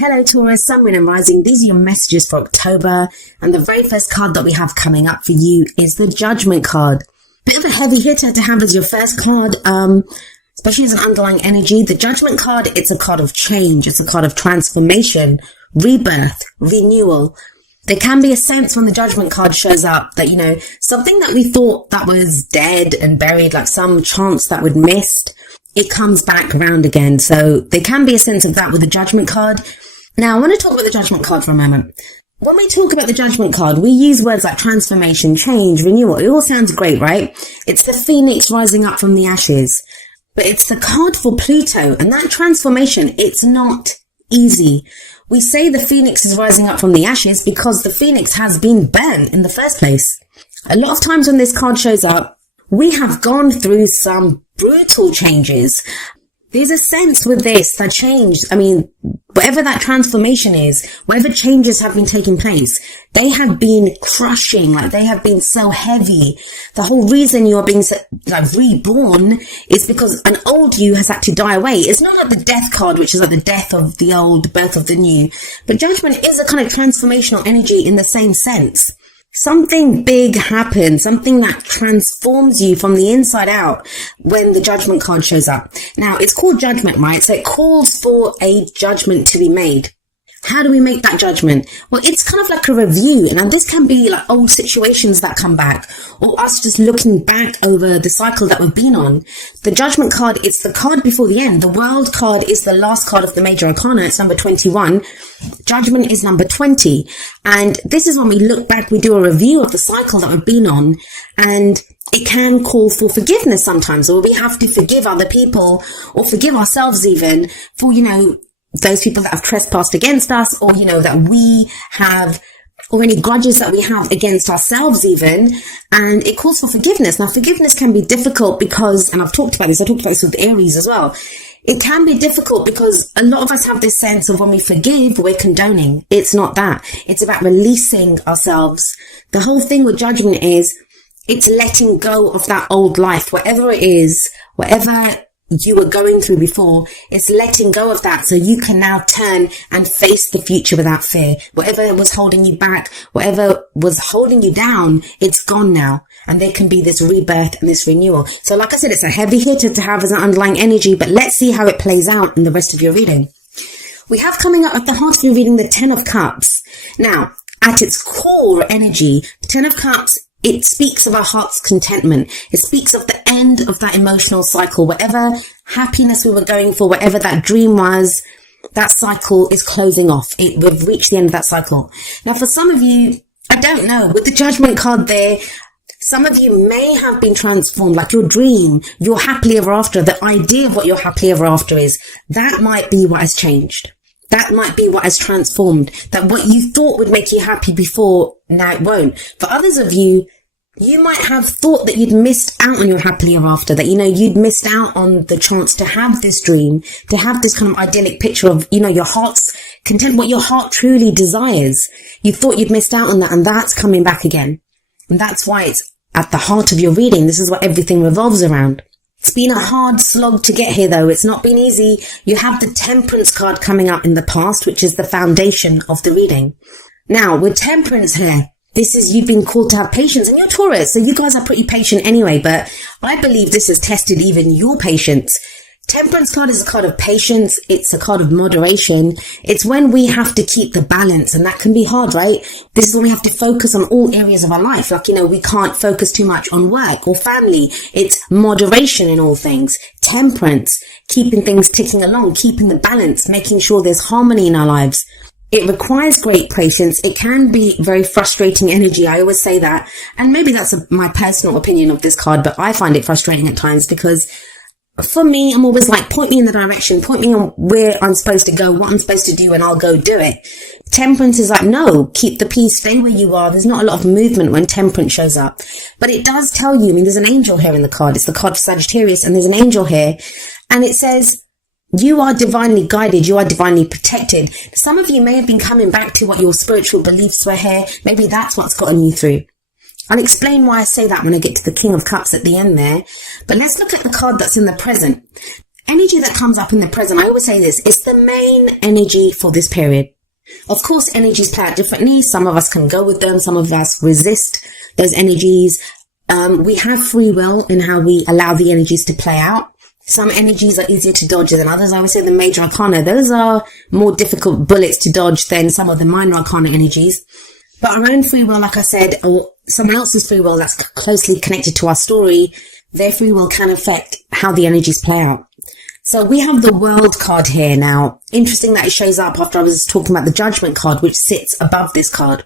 Hello Taurus, Sun, Moon and Rising. These are your messages for October. And the very first card that we have coming up for you is the Judgment card. Bit of a heavy hitter to have as your first card, especially as an underlying energy. The Judgment card, it's a card of change. It's a card of transformation, rebirth, renewal. There can be a sense when the Judgment card shows up that, something that we thought that was dead and buried, like some chance that we'd missed, it comes back around again. So there can be a sense of that with the Judgment card. Now, I want to talk about the Judgment card for a moment. When we talk about the Judgment card, we use words like transformation, change, renewal. It all sounds great, right? It's the phoenix rising up from the ashes. But it's the card for Pluto, and that transformation, it's not easy. We say the phoenix is rising up from the ashes because the phoenix has been burnt in the first place. A lot of times when this card shows up, we have gone through some brutal changes. There's a sense with this that change, whatever that transformation is, whatever changes have been taking place, they have been crushing, they have been so heavy. The whole reason you're being reborn is because an old you has had to die away. It's not like the death card, which is like the death of the old, birth of the new. But Judgment is a kind of transformational energy in the same sense. Something big happens, something that transforms you from the inside out when the Judgment card shows up. Now, it's called Judgment, right? So it calls for a judgment to be made. How do we make that judgment? Well, it's kind of like a review. And this can be like old situations that come back, or us just looking back over the cycle that we've been on. The Judgment card, it's the card before the end. The World card is the last card of the Major Arcana. It's number 21. Judgment is number 20. And this is when we look back, we do a review of the cycle that we've been on. And it can call for forgiveness sometimes, or we have to forgive other people or forgive ourselves even for, those people that have trespassed against us, or, that we have, or any grudges that we have against ourselves even. And it calls for forgiveness. Now, forgiveness can be difficult because, and I talked about this with Aries as well. It can be difficult because a lot of us have this sense of when we forgive, we're condoning. It's not that. It's about releasing ourselves. The whole thing with Judgment is it's letting go of that old life, whatever it is, whatever you were going through before. It's letting go of that so you can now turn and face the future without fear. Whatever was holding you back, whatever was holding you down, it's gone now. And there can be this rebirth and this renewal. So like I said, it's a heavy hitter to have as an underlying energy, but let's see how it plays out in the rest of your reading. We have coming up at the heart of your reading the Ten of Cups. Now, at its core energy, the Ten of Cups, it speaks of our heart's contentment. It speaks of the end of that emotional cycle. Whatever happiness we were going for, whatever that dream was, that cycle is closing off. We've reached the end of that cycle. Now, for some of you, I don't know, with the Judgment card there, some of you may have been transformed, like your dream, your happily ever after, the idea of what your happily ever after is. That might be what has changed. That might be what has transformed. That what you thought would make you happy before, now it won't. For others of you, you might have thought that you'd missed out on your happily ever after, that, you'd missed out on the chance to have this dream, to have this kind of idyllic picture of, your heart's content, what your heart truly desires. You thought you'd missed out on that, and that's coming back again. And that's why it's at the heart of your reading. This is what everything revolves around. It's been a hard slog to get here, though. It's not been easy. You have the Temperance card coming up in the past, which is the foundation of the reading. Now, with Temperance here, this is you've been called to have patience, and you're Taurus, so you guys are pretty patient anyway, but I believe this has tested even your patience. Temperance card is a card of patience. It's a card of moderation. It's when we have to keep the balance, and that can be hard, right? This is when we have to focus on all areas of our life. We can't focus too much on work or family. It's moderation in all things. Temperance, keeping things ticking along, keeping the balance, making sure there's harmony in our lives. It requires great patience. It can be very frustrating energy. I always say that. And maybe that's my personal opinion of this card, but I find it frustrating at times because for me, I'm always like, point me in the direction, point me on where I'm supposed to go, what I'm supposed to do, and I'll go do it. Temperance is like, no, keep the peace, stay where you are. There's not a lot of movement when Temperance shows up. But it does tell you, there's an angel here in the card. It's the card for Sagittarius, and there's an angel here. And it says, you are divinely guided. You are divinely protected. Some of you may have been coming back to what your spiritual beliefs were here. Maybe that's what's gotten you through. I'll explain why I say that when I get to the King of Cups at the end there. But let's look at the card that's in the present. energy that comes up in the present, I always say this, it's the main energy for this period. Of course, energies play out differently. Some of us can go with them. Some of us resist those energies. We have free will in how we allow the energies to play out. Some energies are easier to dodge than others. I would say the major arcana, those are more difficult bullets to dodge than some of the minor arcana energies. But our own free will, like I said, or someone else's free will that's closely connected to our story, their free will can affect how the energies play out. So we have the World card here now. Interesting that it shows up after I was talking about the Judgment card, which sits above this card.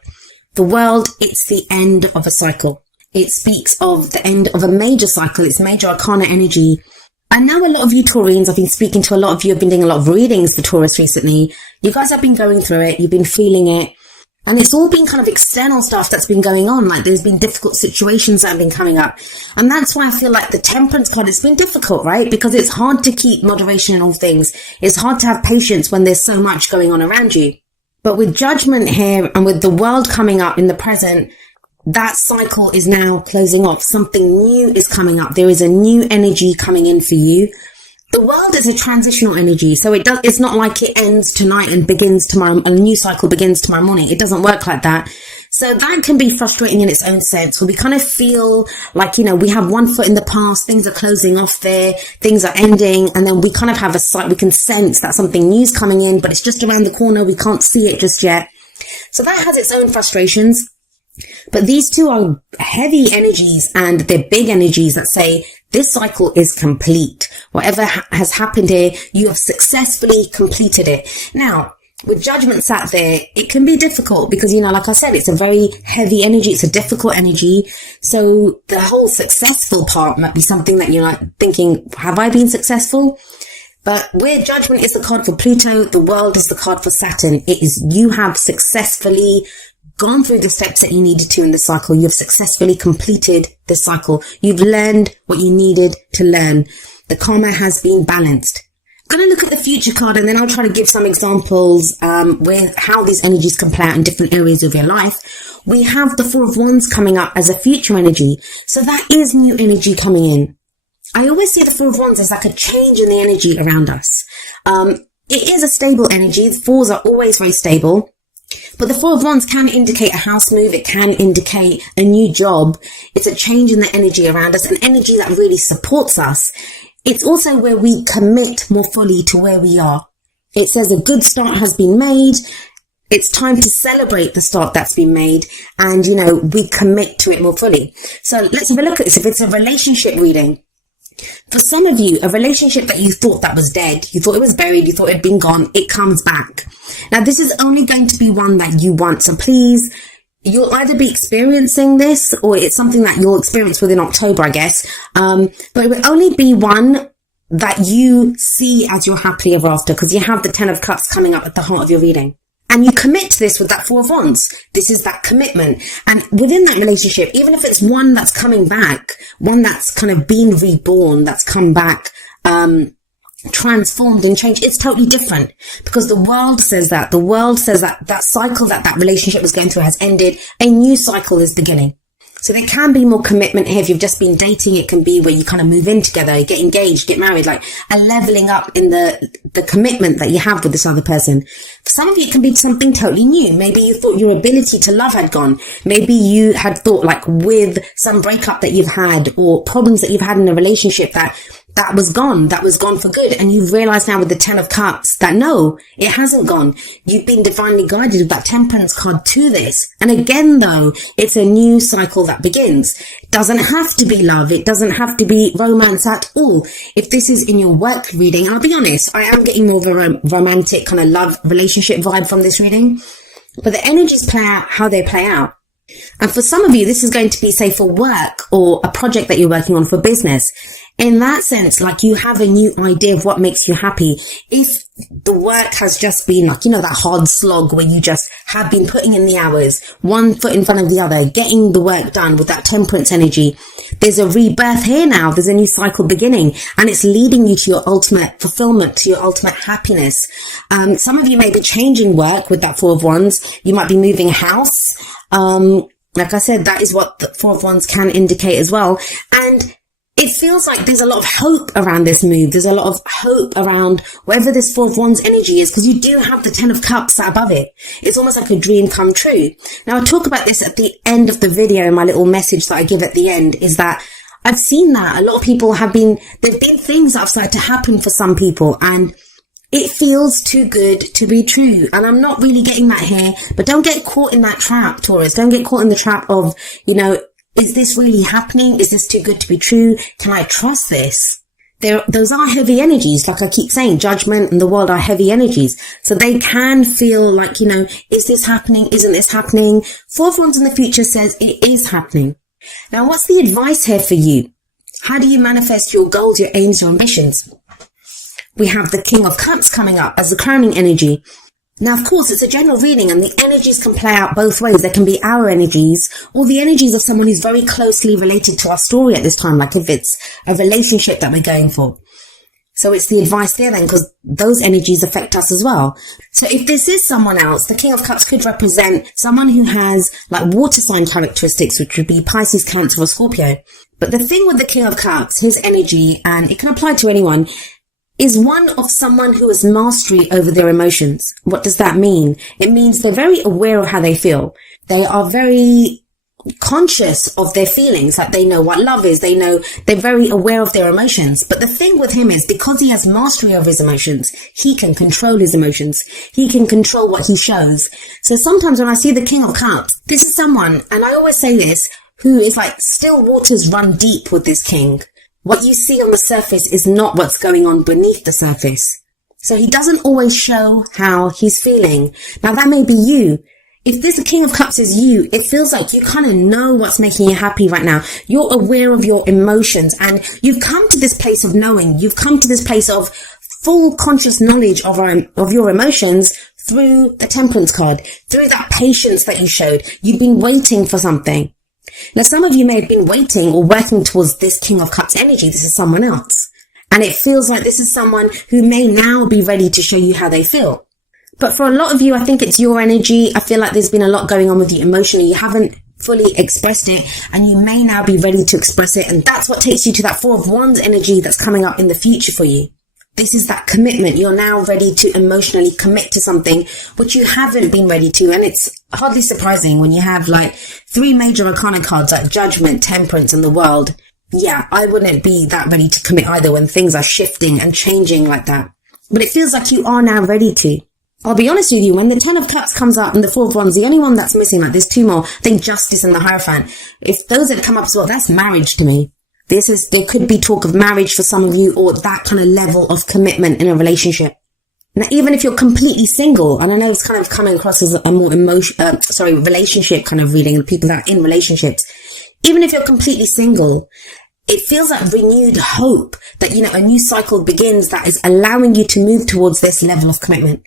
The World, it's the end of a cycle. It speaks of the end of a major cycle. It's major arcana energy. I know a lot of you Taurians, I've been speaking to a lot of you, have been doing a lot of readings for Taurus recently. You guys have been going through it. You've been feeling it. And it's all been kind of external stuff that's been going on. Like there's been difficult situations that have been coming up. And that's why I feel like the Temperance card, it's been difficult, right? Because it's hard to keep moderation in all things. It's hard to have patience when there's so much going on around you. But with Judgment here and with the World coming up in the present, that cycle is now closing off. Something new is coming up. There is a new energy coming in for you. The World is a transitional energy. So it's not like it ends tonight and begins tomorrow. A new cycle begins tomorrow morning. It doesn't work like that. So that can be frustrating in its own sense. Where we kind of feel like, we have one foot in the past. Things are closing off there. Things are ending. And then we kind of have we can sense that something new is coming in, but it's just around the corner. We can't see it just yet. So that has its own frustrations. But these two are heavy energies and they're big energies that say this cycle is complete. Whatever has happened here, you have successfully completed it. Now, with Judgment sat there, it can be difficult because, like I said, it's a very heavy energy. It's a difficult energy. So the whole successful part might be something that you're like thinking, have I been successful? But where Judgment is the card for Pluto, the World is the card for Saturn. It is, you have successfully gone through the steps that you needed to in the cycle. You've successfully completed the cycle. You've learned what you needed to learn. The karma has been balanced. I'm going to look at the Future card and then I'll try to give some examples with how these energies can play out in different areas of your life. We have the Four of Wands coming up as a future energy. So that is new energy coming in. I always see the Four of Wands as like a change in the energy around us. It is a stable energy. The fours are always very stable. But the Four of Wands can indicate a house move. It can indicate a new job. It's a change in the energy around us, an energy that really supports us. It's also where we commit more fully to where we are. It says a good start has been made. It's time to celebrate the start that's been made. And, we commit to it more fully. So let's have a look at this. If it's a relationship reading, for some of you, a relationship that you thought that was dead, you thought it was buried, you thought it had been gone, it comes back. Now, this is only going to be one that you want. So please, you'll either be experiencing this or it's something that you'll experience within October, I guess. But it will only be one that you see as your happily ever after because you have the Ten of Cups coming up at the heart of your reading. And you commit to this with that Four of Wands. This is that commitment. And within that relationship, even if it's one that's coming back, one that's kind of been reborn, that's come back, transformed and changed, it's totally different because the world says that. The world says that that cycle that relationship was going through has ended. A new cycle is beginning. So there can be more commitment here. If you've just been dating, it can be where you kind of move in together, get engaged, get married, like a leveling up in the commitment that you have with this other person. For some of you, it can be something totally new. Maybe you thought your ability to love had gone. Maybe you had thought like with some breakup that you've had or problems that you've had in a relationship that was gone for good. And you've realized now with the Ten of Cups that no, it hasn't gone. You've been divinely guided with that Temperance card to this. And again, though, it's a new cycle that begins. It doesn't have to be love. It doesn't have to be romance at all. If this is in your work reading, and I'll be honest, I am getting more of a romantic kind of love relationship vibe from this reading, but the energies play out how they play out. And for some of you, this is going to be, say, for work or a project that you're working on for business. In that sense, like you have a new idea of what makes you happy. If the work has just been like, that hard slog where you just have been putting in the hours, one foot in front of the other, getting the work done with that Temperance energy, there's a rebirth here now. There's a new cycle beginning and it's leading you to your ultimate fulfillment, to your ultimate happiness. Some of you may be changing work with that Four of Wands. You might be moving house. Like I said, that is what the Four of Wands can indicate as well. And it feels like there's a lot of hope around this move. There's a lot of hope around wherever this Four of Wands energy is, because you do have the Ten of Cups sat above it. It's almost like a dream come true. Now, I talk about this at the end of the video. My little message that I give at the end is that I've seen that a lot of people there've been things that have started to happen for some people, and it feels too good to be true. And I'm not really getting that here, but don't get caught in that trap, Taurus. Don't get caught in the trap of, is this really happening? Is this too good to be true? Can I trust this? Those are heavy energies. Like I keep saying, Judgment and the World are heavy energies. So they can feel like, is this happening? Isn't this happening? Four of Wands in the future says it is happening. Now, what's the advice here for you? How do you manifest your goals, your aims, your ambitions? We have the King of Cups coming up as the crowning energy. Now, of course, it's a general reading and the energies can play out both ways. There can be our energies or the energies of someone who's very closely related to our story at this time, like if it's a relationship that we're going for. So it's the advice there then, because those energies affect us as well. So if this is someone else, the King of Cups could represent someone who has like water sign characteristics, which would be Pisces, Cancer or Scorpio. But the thing with the King of Cups, his energy, and it can apply to anyone, is one of someone who has mastery over their emotions. What does that mean? It means they're very aware of how they feel. They are very conscious of their feelings, like they know what love is. They're very aware of their emotions. But the thing with him is, because he has mastery over his emotions, he can control his emotions. He can control what he shows. So sometimes when I see the King of Cups, this is someone, and I always say this, who is like still waters run deep with this king. What you see on the surface is not what's going on beneath the surface. So he doesn't always show how he's feeling. Now that may be you. If this King of Cups is you, it feels like you kind of know what's making you happy right now. You're aware of your emotions and you've come to this place of knowing. You've come to this place of full conscious knowledge of your emotions through the Temperance card, through that patience that you showed. You've been waiting for something. Now, some of you may have been waiting or working towards this King of Cups energy. This is someone else. And it feels like this is someone who may now be ready to show you how they feel. But for a lot of you, I think it's your energy. I feel like there's been a lot going on with you emotionally. You haven't fully expressed it and you may now be ready to express it. And that's what takes you to that Four of Wands energy that's coming up in the future for you. This is that commitment. You're now ready to emotionally commit to something which you haven't been ready to. And it's hardly surprising when you have like 3 major arcana cards like Judgment, Temperance and the World. Yeah, I wouldn't be that ready to commit either when things are shifting and changing like that. But it feels like you are now ready to. I'll be honest with you, when the Ten of Cups comes up and the Four of Wands, the only one that's missing, like there's 2 more, I think Justice and the Hierophant. If those had come up as well, that's marriage to me. There could be talk of marriage for some of you or that kind of level of commitment in a relationship. Now, even if you're completely single, and I know it's kind of coming across as a more relationship kind of reading, the people that are in relationships. Even if you're completely single, it feels like renewed hope that, a new cycle begins that is allowing you to move towards this level of commitment.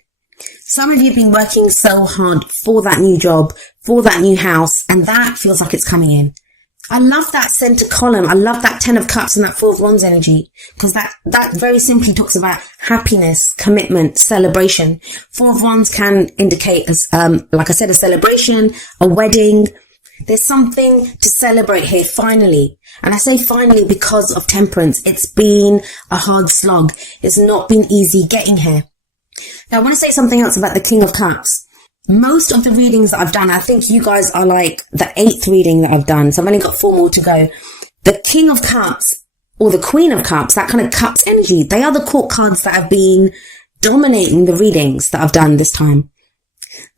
Some of you have been working so hard for that new job, for that new house, and that feels like it's coming in. I love that center column. I love that 10 of Cups and that 4 of Wands energy, because that very simply talks about happiness, commitment, celebration. 4 of Wands can indicate, as like I said, a celebration, a wedding. There's something to celebrate here, finally. And I say finally because of Temperance. It's been a hard slog. It's not been easy getting here. Now, I want to say something else about the King of Cups. Most of the readings that I've done, I think you guys are like the 8th reading that I've done. So I've only got 4 more to go. The King of Cups or the Queen of Cups, that kind of Cups energy, they are the court cards that have been dominating the readings that I've done this time.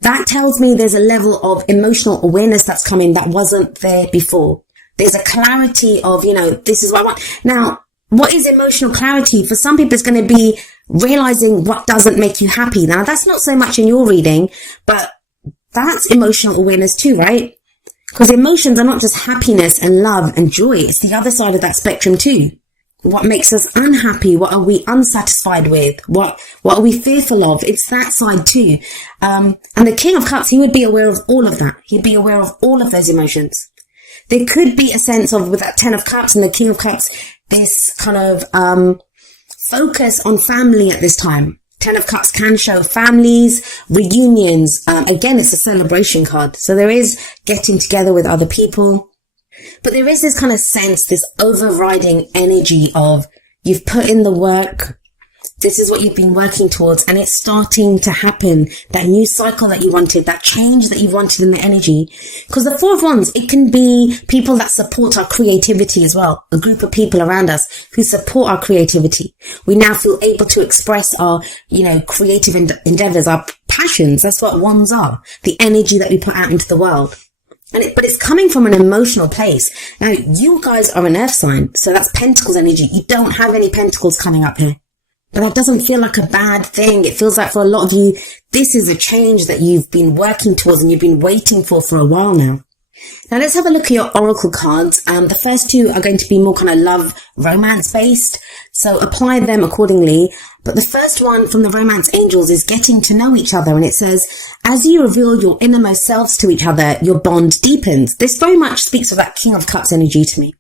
That tells me there's a level of emotional awareness that's coming that wasn't there before. There's a clarity of, this is what I want. Now, what is emotional clarity? For some people, it's going to be realizing what doesn't make you happy. Now, that's not so much in your reading, but that's emotional awareness too, right? Because emotions are not just happiness and love and joy. It's the other side of that spectrum too. What makes us unhappy? What are we unsatisfied with? What are we fearful of? It's that side too. And the King of Cups, he would be aware of all of that. He'd be aware of all of those emotions. There could be a sense of, with that 10 of Cups and the King of Cups, this kind of focus on family at this time. 10 of Cups can show families, reunions. Again, it's a celebration card. So there is getting together with other people. But there is this kind of sense, this overriding energy of you've put in the work. This is what you've been working towards, and it's starting to happen. That new cycle that you wanted, that change that you wanted in the energy. Because the Four of Wands, it can be people that support our creativity as well. A group of people around us who support our creativity. We now feel able to express our, creative endeavors, our passions. That's what wands are. The energy that we put out into the world. But it's coming from an emotional place. Now, you guys are an earth sign, so that's Pentacles energy. You don't have any Pentacles coming up here. But that doesn't feel like a bad thing. It feels like for a lot of you, this is a change that you've been working towards and you've been waiting for a while now. Now let's have a look at your oracle cards. The first two are going to be more kind of love, romance based. So apply them accordingly. But the first one from the romance angels is getting to know each other. And it says, as you reveal your innermost selves to each other, your bond deepens. This very much speaks of that King of Cups energy to me.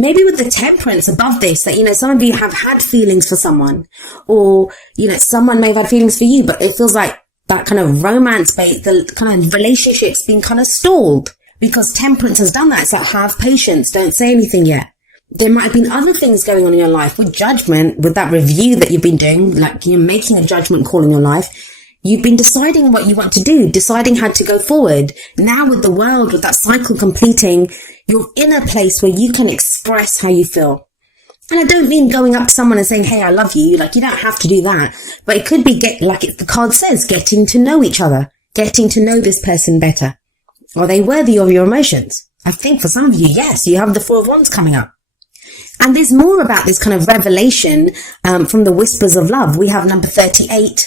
Maybe with the Temperance above this, that, some of you have had feelings for someone, or, someone may have had feelings for you, but it feels like that kind of romance bait, the kind of relationship's been kind of stalled because Temperance has done that. It's like, have patience, don't say anything yet. There might have been other things going on in your life with Judgment, with that review that you've been doing, like you're making a judgment call in your life. You've been deciding what you want to do, deciding how to go forward. Now with the World, with that cycle completing, you're in a place where you can express how you feel. And I don't mean going up to someone and saying, hey, I love you. Like, you don't have to do that. But it could be the card says, getting to know each other, getting to know this person better. Are they worthy of your emotions? I think for some of you, yes, you have the Four of Wands coming up. And there's more about this kind of revelation from the Whispers of Love. We have number 38.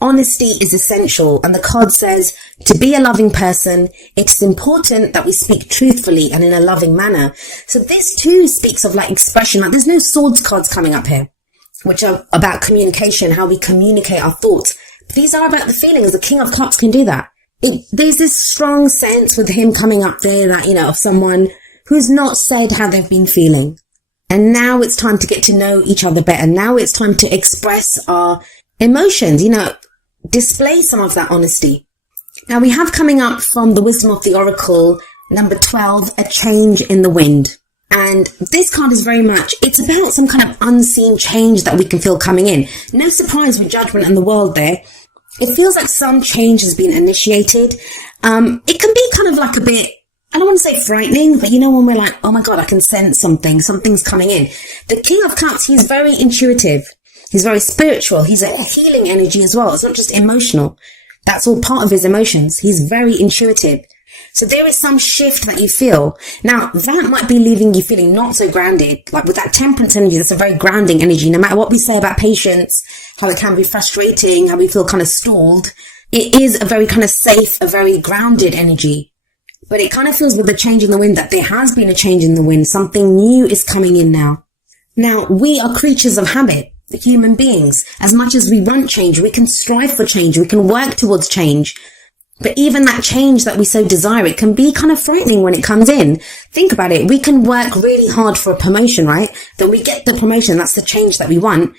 Honesty is essential, and the card says, to be a loving person, it is important that we speak truthfully and in a loving manner. So this too speaks of expression. There's no swords cards coming up here, which are about communication, how we communicate our thoughts. These are about the feelings. The King of Cups can do that. There's this strong sense with him coming up there that, of someone who's not said how they've been feeling. And now it's time to get to know each other better. Now it's time to express our emotions, display some of that honesty. Now we have coming up from the Wisdom of the Oracle, number 12, a change in the wind. And this card is very much, it's about some kind of unseen change that we can feel coming in. No surprise with Judgment and the World there. It feels like some change has been initiated. It can be kind of like a bit, I don't want to say frightening, but when we're like, oh my God, I can sense something's coming in. The King of Cups, he's very intuitive. He's very spiritual. He's a healing energy as well. It's not just emotional. That's all part of his emotions. He's very intuitive. So there is some shift that you feel. Now, that might be leaving you feeling not so grounded. Like with that Temperance energy, that's a very grounding energy. No matter what we say about patience, how it can be frustrating, how we feel kind of stalled, it is a very kind of safe, a very grounded energy. But it kind of feels with the change in the wind that there has been a change in the wind. Something new is coming in now. Now, we are creatures of habit. The human beings, as much as we want change, we can strive for change, we can work towards change. But even that change that we so desire, it can be kind of frightening when it comes in. Think about it. We can work really hard for a promotion, right? Then we get the promotion. That's the change that we want.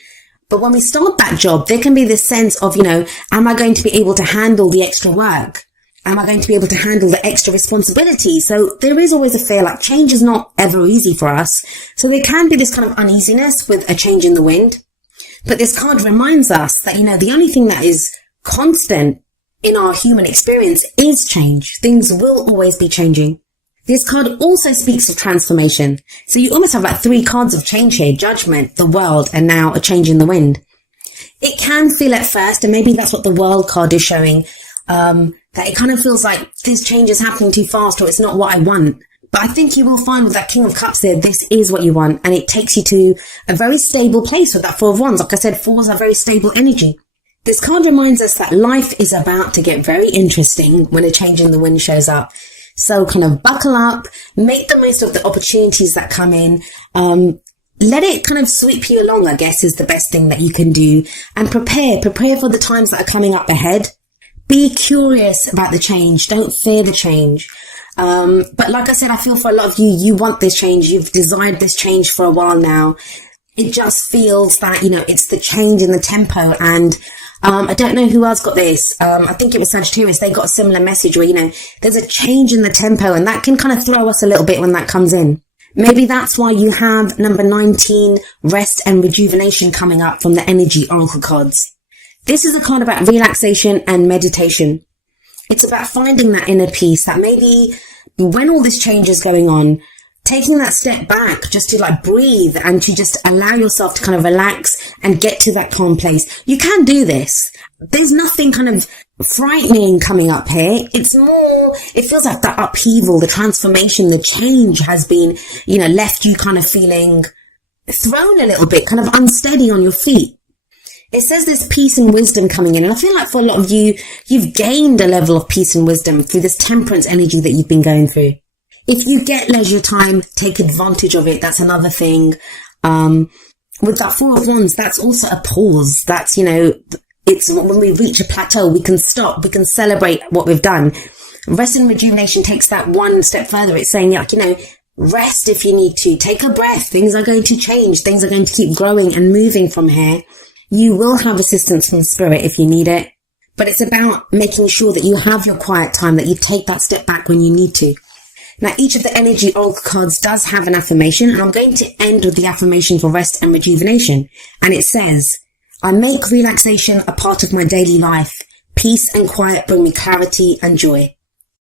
But when we start that job, there can be this sense of, am I going to be able to handle the extra work? Am I going to be able to handle the extra responsibility? So there is always a fear, like change is not ever easy for us. So there can be this kind of uneasiness with a change in the wind. But this card reminds us that, the only thing that is constant in our human experience is change. Things will always be changing. This card also speaks of transformation. So you almost have like 3 cards of change here: Judgment, the World, and now a change in the wind. It can feel at first, and maybe that's what the World card is showing, that it kind of feels like this change is happening too fast, or it's not what I want. But I think you will find with that King of Cups there, this is what you want. And it takes you to a very stable place with that Four of Wands. Like I said, fours are very stable energy. This card reminds us that life is about to get very interesting when a change in the wind shows up. So kind of buckle up, make the most of the opportunities that come in. Let it kind of sweep you along, I guess, is the best thing that you can do. And prepare for the times that are coming up ahead. Be curious about the change. Don't fear the change. But like I said, I feel for a lot of you, you want this change. You've desired this change for a while now. It just feels that, it's the change in the tempo, and I don't know who else got this. I think it was Sagittarius. They got a similar message where, there's a change in the tempo, and that can kind of throw us a little bit when that comes in. Maybe that's why you have number 19, rest and rejuvenation, coming up from the energy oracle cards. This is a card about relaxation and meditation. It's about finding that inner peace, that maybe when all this change is going on, taking that step back just to breathe and to just allow yourself to kind of relax and get to that calm place. You can do this. There's nothing kind of frightening coming up here. It's more, it feels like the upheaval, the transformation, the change has been, left you kind of feeling thrown a little bit, kind of unsteady on your feet. It says there's peace and wisdom coming in. And I feel like for a lot of you, you've gained a level of peace and wisdom through this temperance energy that you've been going through. If you get leisure time, take advantage of it. That's another thing. With that Four of Wands, that's also a pause. That's, it's when we reach a plateau, we can stop, we can celebrate what we've done. Rest and rejuvenation takes that one step further. It's saying, rest if you need to. Take a breath. Things are going to change. Things are going to keep growing and moving from here. You will have assistance from spirit if you need it. But it's about making sure that you have your quiet time, that you take that step back when you need to. Now, each of the energy oracle cards does have an affirmation, and I'm going to end with the affirmation for rest and rejuvenation. And it says, I make relaxation a part of my daily life. Peace and quiet bring me clarity and joy.